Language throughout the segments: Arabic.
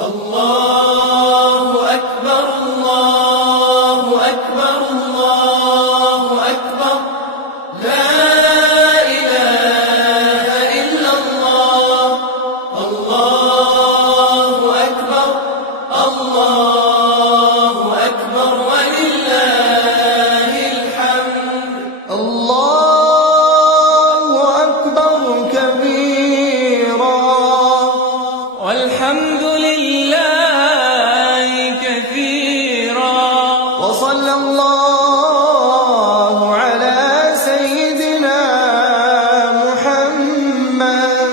الله أكبر الله أكبر الله أكبر لا إله إلا الله الله أكبر الله أكبر ولله الحمد الله أكبر كبيرا والحمد لله كثيرا وصلى الله على سيدنا محمد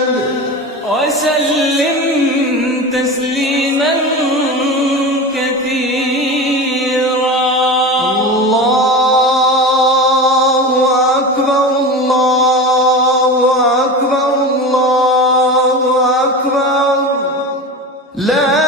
وسلم تسليما كثيرا الله أكبر الله أكبر الله أكبر لا